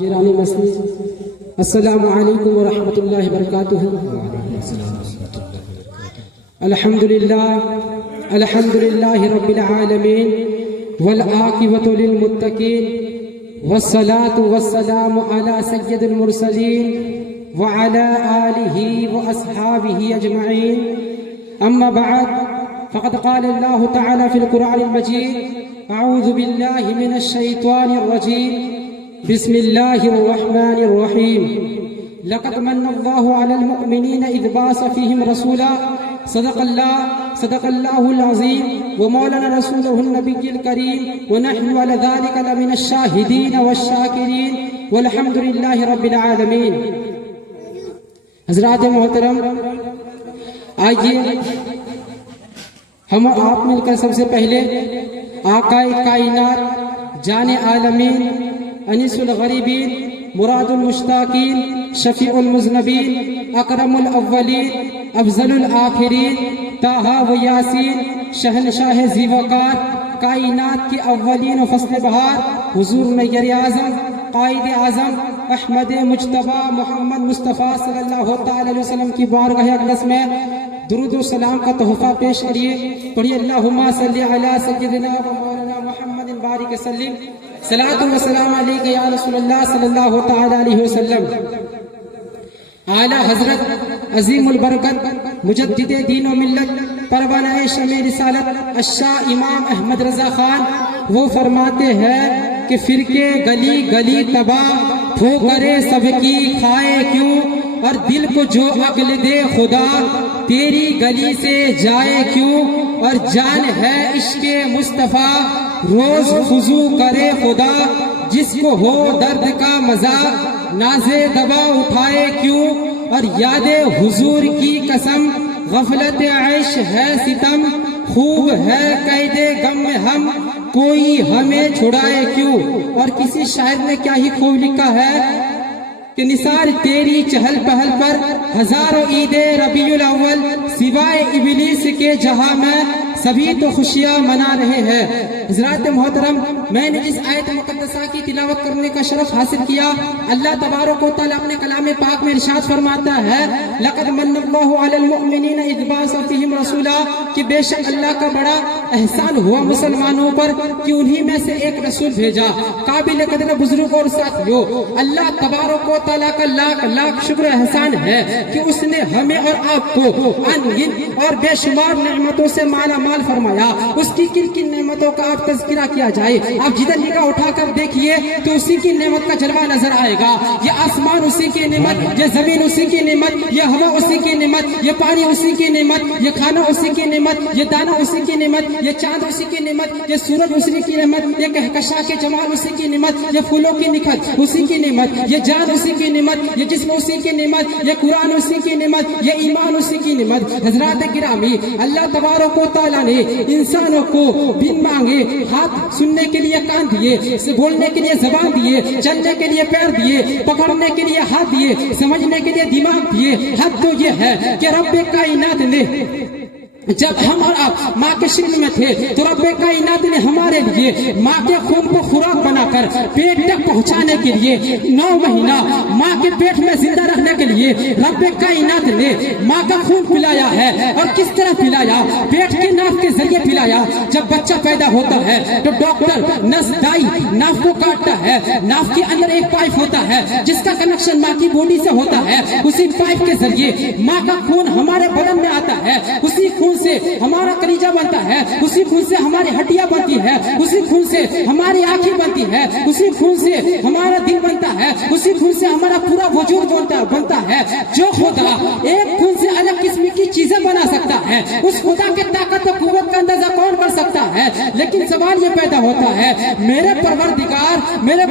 جیرانی مسجد السلام علیکم ورحمۃ اللہ وبرکاتہ۔ الحمد للہ رب العالمین والعاقبۃ للمتقین والصلاة والسلام علی سید المرسلین وعلی آلہ واصحابہ اجمعین، اما بعد فقد قال اللہ تعالی فی القرآن المجید اعوذ باللہ من الشیطان الرجیم بسم اللہ الرحمن الرحیم لقد من اللہ علی المؤمنین اذ بعث فیہم رسولا صدق اللہ العظیم ومولانا رسولہ النبی الکریم ونحن علی ذلک لمن الشاہدین والشاکرین والحمد للہ رب العالمین۔ حضرات محترم، آئیے ہم اور آپ مل کر سب سے پہلے آقا کائنات، جان عالمین، انیس الغریبین، مراد المشتاقین، شفیع المذنبین، اکرم الاولین، افضل الآخرین، طٰہٰ و یاسین، شہنشاہ ذی وقار، کائنات کے اولین و فصل بہار، حضور نیر اعظم، قائد اعظم احمد مجتبیٰ محمد مصطفیٰ صلی اللہ تعالی علیہ وسلم کی بارگاہ اقدس میں درود و سلام کا تحفہ پیش کریے۔ پڑھیے اللہم صلی علی سیدنا و مولانا محمد بارک وسلم، صلاۃ و سلام علیک یا رسول اللہ صلی اللہ تعالی علیہ وسلم۔ اعلیٰ حضرت عظیم البرکت مجدد دین و ملت پروانہ شمع رسالت الشاہ امام احمد رضا خان وہ فرماتے ہیں کہ فرقے گلی گلی تباہ، ٹھوکرے سب کی کھائے کیوں، اور دل کو جو عقل دے خدا تیری گلی سے جائے کیوں، اور جان ہے عشق مصطفیٰ روز خضوع کرے خدا، جس کو ہو درد کا مزہ ناز دوا اٹھائے کیوں، اور یاد حضور کی قسم غفلت عیش ہے ستم، خوب ہے قید غم میں ہم کوئی ہمیں چھڑائے کیوں۔ اور کسی شاعر نے کیا ہی خوب لکھا ہے کہ نثار تیری چہل پہل پر ہزاروں عید ربیع الاول، سوائے ابلیس کے جہاں میں سبھی تو خوشیاں منا رہے ہیں۔ حضرات محترم، میں نے جس آیت مقدسہ کی تلاوت کرنے کا شرف حاصل کیا، اللہ تبارک و تعالیٰ اپنے کلام پاک میں ارشاد فرماتا ہے لقد من اللہ علی المؤمنین اذ بعث فیہم رسولا، کہ بے شک اللہ کا بڑا احسان ہوا مسلمانوں پر کہ انہی میں سے ایک رسول بھیجا۔ قابل قدر بزرگ اور ساتھیوں، اللہ تبارک و تعالیٰ کا لاکھ لاکھ شکر احسان ہے کہ اس نے ہمیں اور آپ کو ان اور بے شمار نعمتوں سے مالا مال فرمایا۔ اس کی کن کن نعمتوں کا آپ تذکرہ کیا جائے، آپ جدھر نگاہ اٹھا کر دیکھیے تو اسی کی نعمت کا جلوہ نظر آئے گا۔ یہ آسمان اسی کی نعمت، یہ زمین اسی کی نعمت، یہ ہوا اسی کی نعمت، یہ پانی اسی کی نعمت، یہ کھانا اسی کی نعمت، یہ دانا اسی کی نعمت، یہ چاند اسی کی نعمت، یہ سورج اسی کی نعمت، یہ کہکشاں کے جمال اسی کی نعمت، یہ پھولوں کی نکھت اسی کی نعمت، یہ جان اسی کی نعمت، یہ جسم اسی کی نعمت، یہ قرآن اسی کی نعمت، یہ ایمان اسی کی نعمت۔ حضرات گرامی، اللہ تبارک و تعالیٰ نے انسانوں کو بن مانگے ہاتھ، سننے کے لیے کان دیے، بولنے کے لیے زبان دیے، چلنے کے لیے پیر دیے، پکڑنے کے لیے ہاتھ دیے، سمجھنے کے لیے دماغ دیے۔ حد تو یہ ہے کہ رب کائنات نے جب ہم اور آپ ماں کے شکم میں تھے تو رب کائنات نے ہمارے لیے ماں کے خون کو خوراک بنا کر پیٹ تک پہنچانے کے لیے 9 مہینہ ماں کے پیٹ میں زندہ رہنے کے لیے رب کائنات نے ماں کا خون پلایا ہے۔ اور کس طرح پلایا؟ پیٹ کے ناف کے ذریعے پلایا۔ جب بچہ پیدا ہوتا ہے تو ڈاکٹر نس دائی ناف کو کاٹتا ہے، ناف کے اندر ایک پائپ ہوتا ہے جس کا کنیکشن ماں کی باڈی سے ہوتا ہے، اسی پائپ کے ذریعے ماں کا خون ہمارے بدن میں آتا ہے، اسی خون سے ہمارا کلیجہ بنتا ہے، اسی خون سے ہماری ہڈیاں بنتی ہے، اسی خون سے ہماری آنکھیں بنتی ہے، اسی خون سے ہمارا دل بنتا ہے، اسی خون سے ہمارا پورا وجود بنتا ہے۔ جو خدا ایک خون سے الگ قسم کی چیزیں بنا سکتا ہے، اس خدا کے طاقت و قوت کا اندازہ کون کر سکتا ہے؟ لیکن سوال یہ پیدا ہوتا ہے، میرے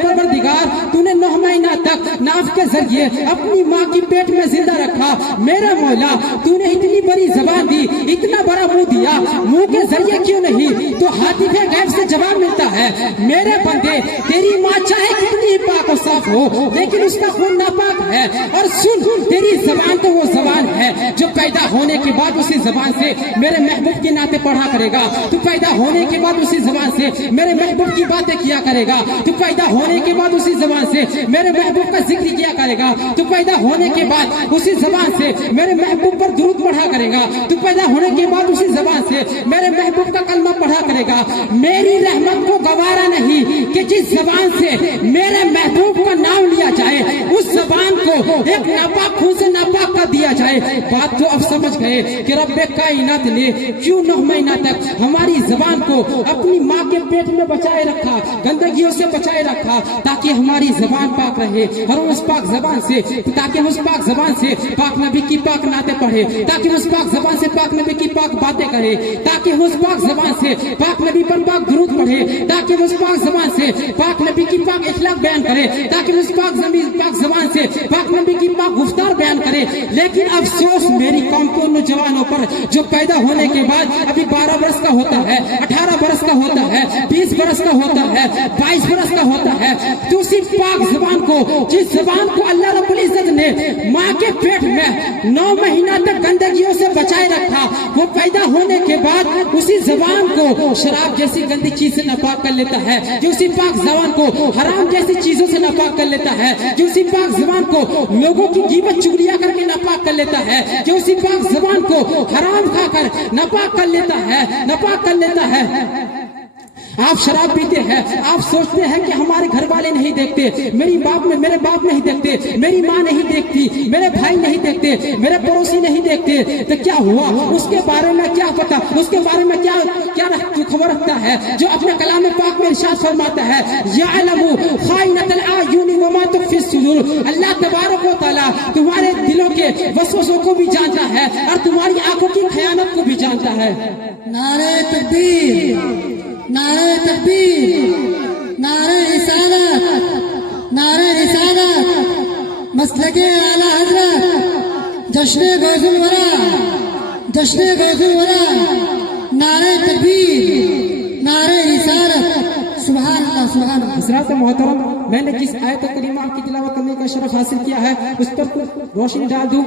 پروردگار تو نے 9 مہینہ تک نہ ناف کے ذریعے اپنی ماں کی پیٹ میں زندہ رکھا. میرا مولا تو نے اتنی بڑی زبان دی, اتنا بڑا منہ دیا, منہ کے ذریعے کیوں نہیں تو حاطف غیب سے جواب ملتا ہے. میرے بندے تیری ماں چاہے کتنی پاک و صاف ہو لیکن اس کا خون ناپاک ہے. اور سن, تیری زبان تو وہ زبان ہے جو پیدا ہونے کے بعد اسی زبان سے میرے محبوب کی نعتیں پڑھا کرے گا. تو پیدا ہونے کے بعد اسی زبان سے میرے محبوب کی باتیں کیا کرے گا. تو پیدا ہونے کے بعد اسی زبان سے میرے محبوب کا ذکر کیا کرے گا. تو پیدا ہونے کے بعد اسی زبان سے میرے محبوب پر درود پڑھا کرے گا. تو پیدا ہونے کے بعد اسی زبان سے میرے محبوب کا کلمہ پڑھا کرے گا. میری رحمت کو گوارا نہیں کہ جس زبان سے میرے محبوب کا نام لیا جائے اس زبان کو ایک ناپاک خون سے ناپاک کر دیا جائے. بات تو اب سمجھ گئے کہ رب کائنات نے کیوں 9 مہینہ تک ہماری زبان کو اپنی ماں کے پیٹ میں بچائے رکھا, گندگیوں سے بچائے رکھا, تاکہ ہماری زبان پاک رہے. اور اس پاک زبان سے, تاکہ اس پاک زبان سے پاک نبی کی پاک نعتیں پڑھے, تاکہ اس پاک زبان سے پاک نبی کی پاک باتیں کرے, تاکہ اس پاک زبان سے پاک نبی پر پاک درود پڑھے, تاکہ اس پاک زبان سے پاک نبی کی پاک اخلاق بیان کرے, تاکہ اس پاک زبان سے پاک نبی کی پاک گفتار بیان کرے. لیکن افسوس میری قوم کے نوجوانوں پر جو پیدا ہونے کے بعد ابھی 12 برس کا ہوتا ہے, 18 برس کا ہوتا ہے, 20 برس کا ہوتا ہے, 22 برس کا ہوتا ہے, تو اسی پاک زبان کو, جس زبان کو اللہ رب العزت نے ماں کے پیٹ میں 9 مہینہ تک گندگیوں سے بچائے رکھا, وہ پیدا ہونے کے بعد اسی زبان کو شراب جیسی گندی چیز سے ناپاک کر لیتا ہے, جو اسی پاک زبان کو حرام جیسی چیزوں سے ناپاک کر لیتا ہے, جو اسی پاک زبان کو لوگوں کی غیبت چغلیاں کر کے ناپاک کر لیتا ہے, جو اسی پاک زبان کو حرام کھا کر ناپاک کر لیتا ہے, ناپاک کر لیتا ہے. آپ شراب پیتے ہیں, آپ سوچتے ہیں کہ ہمارے گھر والے نہیں دیکھتے, میرے باپ نہیں دیکھتے, میری ماں نہیں دیکھتی, میرے بھائی نہیں دیکھتے, میرے پڑوسی نہیں دیکھتے, تو کیا ہوا؟ اس کے بارے میں کیا پتا, اس کے بارے میں کیا خبر رکھتا ہے جو اپنے کلام پاک میں ارشاد فرماتا ہے یعلم خائنۃ الاعین وما تخفی الصدور. اللہ تبارک و تعالی تمہارے دلوں کے وسوسوں کو بھی جانتا ہے اور تمہاری آنکھوں کی خیانت کو بھی جانتا ہے. نعرہ تکبیر, نعرہ تکبیر, نعرہ رسالت, نعرہ رسالت, مسلک اعلی حضرت, جشن غوث الورا, جشن غوث الورا, نعرہ تکبیر, نعرہ رسالت. سبحان اللہ, سبحان اللہ. حضرات محترم, میں نے جس آیت کریمہ کی تلاوت کرنے کا شرف حاصل کیا ہے اس پر روشنی ڈال دوں.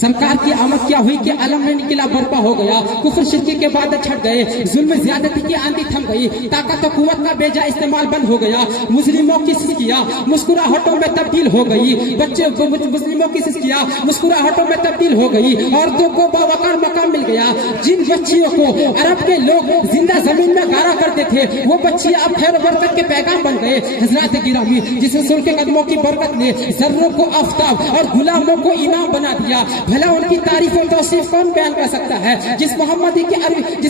سرکار کی آمد کیا ہوئی کہ عالم میں نکلا برپا ہو گیا, کفر شرکی کے بعد چھٹ گئے, ظلم زیادتی کی آندھی تھم گئی, طاقت و قوت کا بیجا استعمال بند ہو گیا, مجرموں کی سسکیاں مسکراہٹوں میں تبدیل ہو گئی, بچے مسلموں کی سسکیاں مسکراہٹوں میں تبدیل ہو گئی, عورتوں کو باوقار مقام مل گیا. جن بچیوں کو عرب کے لوگ زندہ زمین میں گاڑا کرتے تھے وہ بچیاں اب خیر و برکت کے پیغام بن گئے. حضرات گرامی, جس رسول کے قدموں کی برکت نے ذروں کو آفتاب اور غلاموں کو امام بنا دیا, بھلا ان کی تعریف و توصیف کون بیان کر سکتا ہے؟ جس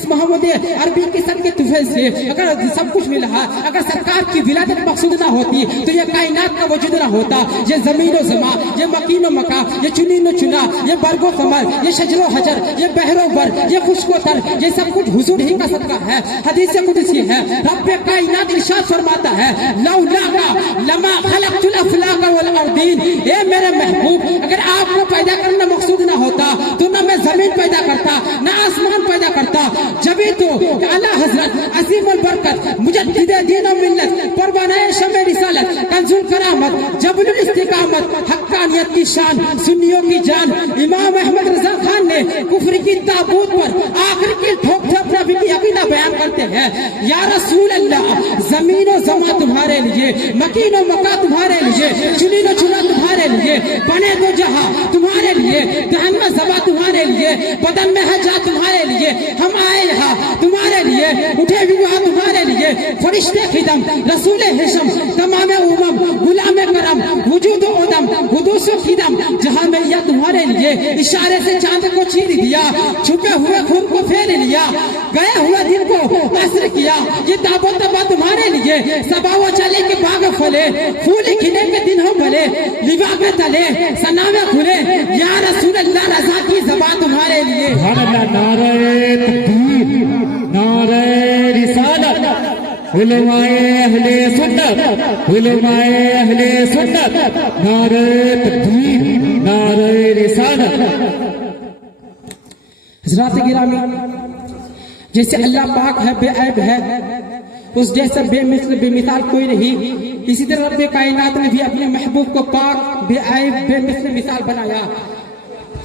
محمد عربی کی سب کے طفیل سے اگر سب کچھ ملا, اگر سرکار کی ولادت مقصود نہ ہوتی تو یہ کائنات کا وجود نہ ہوتا. یہ زمین و زماں, یہ مکین و مکان, یہ چنین و چنا, یہ برگ و کمر, یہ شجر و حجر, یہ بحر و بر, یہ خشک و تر, یہ سب کچھ حضور ہی کا صدقہ ہے. حدیث قدسی ہے, رب کائنات ارشاد فرماتا ہے لولاک لما خلقت الافلاک والارضین. اے میرے محبوب, اگر آپ کو پیدا کرنا مقصود نہ ہوتا تو نہ میں زمین پیدا کرتا نہ آسمان پیدا کرتا. جبھی تو اعلیٰ حضرت عظیم البرکت مجدد دین و ملت, پروانہ شمع رسالت, کنز الکرامت, جبل الاستقامت, حقانیت کی شان, سنیوں کی جان, امام احمد رضا خان نے کفر کی تابوت پر آخر کی ٹھوک سے اپنا بھی عقیدہ بیان کرتے ہیں. یا رسول اللہ, زمین و زماں تمہارے لیے, مکین و مکان تمہارے لیے, چنین و چنا تمہارے لیے, بنے تو جہاں تمہارے لیے, دہن میں زبا تمہارے لیے, بدن میں ہے جا تمہارے لیے, ہم آئے یہاں تمہارے لیے, اٹھے بھی وہاں تمہارے لیے, فرشتے خدم, رسول حشم, تمام امم, غلام کرم, وجود و عدم, حدوث و خدم, جہاں میں یہ تمہارے لیے, اشارے سے چاند کو چھین دیا, چھپے ہوئے خون کو پھیل لیا, گئے ہوئے دن کو قصر کیا, یہ تاب و تبا تمہارے لیے, سبا و چلے کے باغ پھلے, پھول کھلے کے دن ہو بھلے, لبا میں تلے, سنا میں کھلے, یا رسول اللہ رضا کی زبان تمہارے لیے. نعرہ تکبیر, نعرہ رسالت, علماء اہل سنت, علماء اہل سنت. سنت، نعرہ تکبیر، نعرہ رسالت۔ حضرات گرامی، جیسے اللہ پاک ہے، بے عیب ہے، اس جیسا بے مثل بے مثال کوئی نہیں، اسی طرح رب کائنات نے بھی اپنے محبوب کو پاک، بے عیب، بے مثل مثال بنایا۔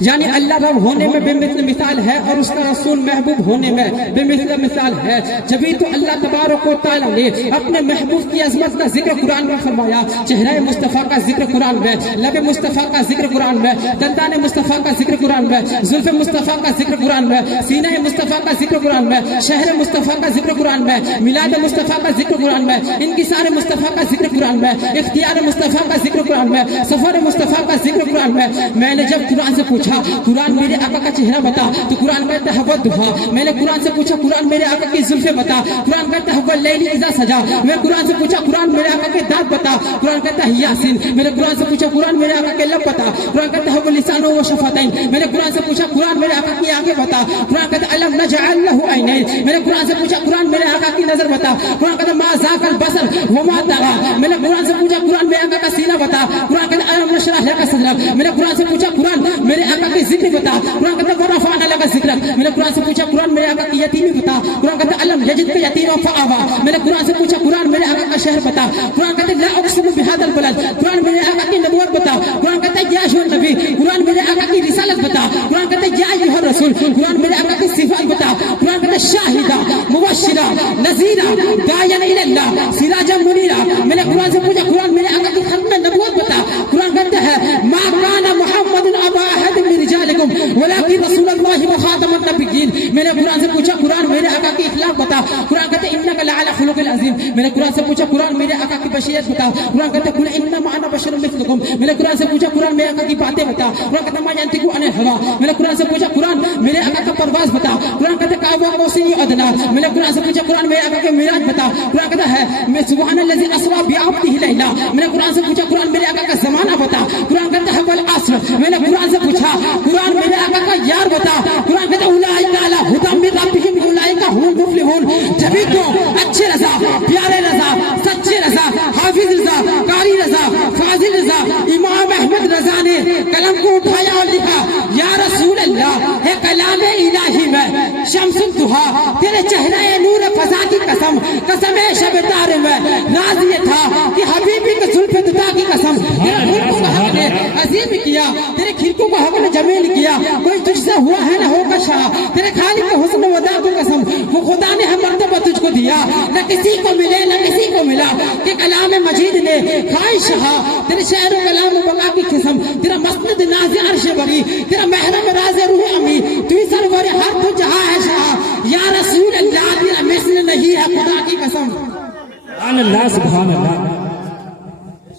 یعنی اللہ رب ہونے میں بے مثل مثال ہے اور اس کا رسول محبوب ہونے میں بے مثل مثال ہے۔ جبھی تو اللہ تبارک و تعالیٰ نے اپنے محبوب کی عظمت کا ذکر قرآن میں فرمایا، چہرہ مصطفیٰ کا ذکر قرآن میں، لب مصطفیٰ کا ذکر قرآن میں، دندان مصطفیٰ کا ذکر قرآن میں، زلف مصطفیٰ کا ذکر قرآن میں، سینہ مصطفیٰ کا ذکر قرآن میں، شہر مصطفیٰ کا ذکر قرآن میں، میلاد مصطفیٰ کا ذکر قرآن میں، انکسار مصطفیٰ کا ذکر قرآن میں، اختیار مصطفیٰ کا ذکر قرآن میں، سفر مصطفیٰ کا ذکر قرآن میں۔ میں نے جب قرآن سے پوچھا قرآن میرے آقا کا چہرہ بتا، تو قرآن کہتا ہے والضحیٰ۔ میں نے قرآن سے پوچھا قرآن میرے آقا کی زلفیں بتا، قرآن کہتا ہے واللیل اذا سجا۔ میں قرآن سے پوچھا قرآن میرے آقا کے دانت بتا، قرآن کہتا ہے یاسین۔ میں نے قرآن سے پوچھا قرآن میرے آقا کے لب بتا، قرآن کہتا ہے واللسان وشفتین۔ میں نے قرآن سے پوچھا قرآن میرے آقا کی آنکھیں بتا، قرآن کہتا ہے الم نجعل له عینین۔ میں نے قرآن سے پوچھا قرآن میرے آقا کی نظر بتا، قرآن کہتا ہے ما ذاق البصر وما طغى۔ میں نے قرآن سے پوچھا قرآن میرے آقا کا سینہ بتا، قرآن کہتا ہے الم نشرح لك صدرك۔ میں نے قرآن سے پوچھا قرآن میرے آقا کی ذکر بتا، قرآن کہتا ہے ورفعنا لك ذکرک۔ میں نے قرآن سے پوچھا قرآن میرے آقا کی یتیمی بتا، قرآن کہتا ہے الم یجدک یتیما فآوى۔ میں نے قرآن سے پوچھا قرآن میرے آقا کا شہر بتا، قرآن کہتا ہے لا اقسم بهذا البلد۔ قرآن میرے آقا کی نبوت بتا، قرآن کہتا ہے یا ایھا النبی۔ قرآن میرے آقا کی رسالت بتا، قرآن کہتا ہے یا ایھا الرسول۔ قرآن میرے آقا کی صفات بتا، قرآن کہتا ہے شاہدہ مبشرہ نذیرہ داعیا الی اللہ سراجا منیرا۔ میں نے قرآن سے پوچھا قرآن میرے آقا کی ختم نبوت بتا، قرآن کہتا ہے ما کان محمد ابا احد من رجالکم ولکن رسول اللہ وخاتم النبیین۔ میں نے قرآن سے پوچھا قرآن میرے آقا کی اخلاق بتا، قرآن کہتا ہے انک لعلی خلق عظیم۔ میں نے قرآن سے پوچھا قرآن میرے آقا کی بشریت بتا، قرآن کہتا ہے قل انما انا بشر مثلکم۔ میں نے قرآن سے پوچھا قرآن میرے آقا کی باتیں بتا، قرآن کہتا ہے ما ینطق عن الهوى۔ میں نے قرآن سے پوچھا قرآن میرے آقا کا پرواز بتا، قرآن کہتا ہے قاب قوسین ادنی۔ میں نے قرآن سے پوچھا قرآن میرے آقا کے معراج بتا، قرآن کہتا ہے میں سبحان الذی اسری بعبده لیلا۔ میں نے قرآن سے پوچھا قرآن میرے آقا کا زمانہ بتا، قرآن کہتا ہے والعصر۔ میں نے قرآن سے پوچھا قرآن میرے آقا کا یار بتا، قرآن کہتا ہے اولئک علی ھدی من ربہم اولئک هم المفلحون۔ جبھی تو اچھے رضا، پیارے رضا، سچے رضا، حافظ رضا، قاری رضا، فاضل رضا، امام احمد رضا نے قلم کو اٹھایا اور لکھا یا رسول اللہ ہے کلام الہی میں شمس الضحیٰ تیرے چہرہ نور فضا کی قسم، قسم شب تار میں راز یہ تھا کہ حبیبی کے زلف دتا کی قسم، تیرے خلقوں کا حق نے عظیم کیا، تیرے کھلکوں کا حق نے جمیل کیا، کوئی تجھ سے ہوا ہے نہ ہوگا شاہ، تیرے خالق کے حسن و ودا کی قسم، وہ خدا نے ہم مرتبہ تجھ کو دیا، نہ کسی کو ملے نہ کسی کو ملا کہ کلام مجید نے خواہش ہا، تیرے شعر و کلام و بقا کی قسم، تیرا مسند ناز عرش بری، تیرا محرم راز روح امی، تو ہی سرور ہر تو جہاں ہے شاہ، یا رسول اللہ تیرا مثل نہیں ہے خدا کی قسم۔ سبحان اللہ، سبحان اللہ۔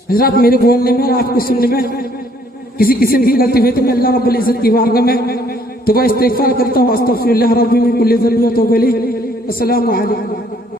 حضرات میرے بولنے میں اور آپ کو سننے میں کسی قسم کی غلطی ہوئی تو میں اللہ رب العزت کی بارگاہ میں توبہ استغفار کرتا ہوں، استغفر اللہ ربی من کل ذنب و اتوب الیہ۔ السلام علیکم۔